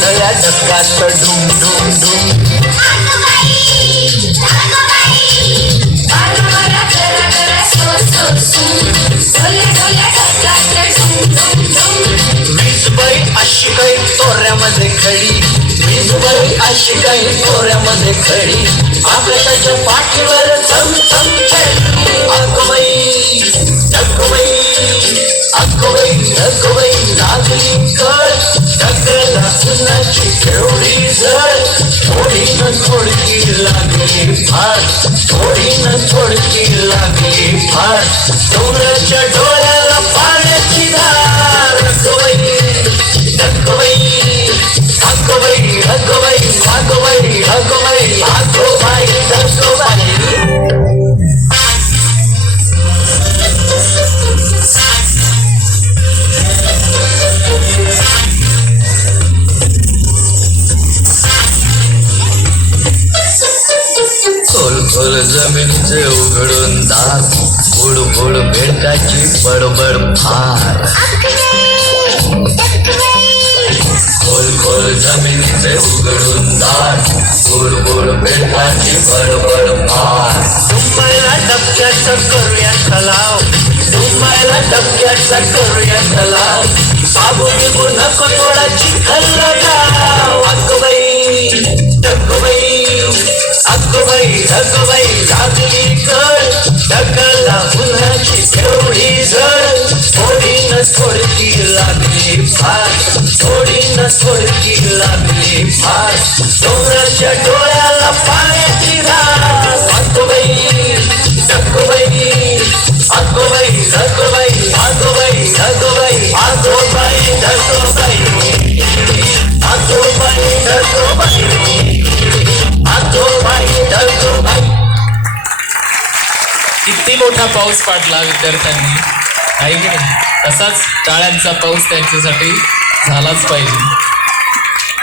ढोल्या ढक्कात ढुम ढुम ढुम वीजबाई अशी काही तोऱ्यामध्ये खडी वीजबाई अशी काही तोऱ्यामध्ये खडी आकाशाच्या पाठीवर झम झम खेळली अगोबाई ढगोबाई अगोबाई ढगोबाई लागली कळ ढगला उन्हाची केवढी जळ थोडी न थोडकी लागली फार थोडी न थोडकी लागली फार डोंगराच्या डोळ्याला पाण्याची धार अगोबाई ढगोबाई अगोबाई अगोबाई अगोबाई अगोबाई अगोबाई ढगोबाई खोल जमिनीचे उघडून दार फोड फोड बेडकाची बडबड फार खोल खोल जमिनीचे उघडून दार फोड फोड बेडकाची बडबड फार मुंबईला डबक्याचा करूया तलाव मुंबईला डबक्याचा करूया तलाव साबू बिबू नको थोडा चिखल लगाव अगोबाई ढगोबाई अगोबाई ढगोबाई लागली कळ ढगला उन्हाची केवढी जळ थोडी न थोडकी लागली फार थोडी न थोडकी लागली फार डोंगराच्या डोळ्याला पाण्याची धार अगोबाई ढगोबाई अगोबाई ढगोबाई अगोबाई ढगोबाई अगोबाई ढगोबाई अगोबाई ढगोबाई किती मोठा पाऊस पाडला विद्यार्थ्यांनी आहे की नाही? तसाच टाळ्यांचा पाऊस त्यांच्यासाठी झालाच पाहिजे.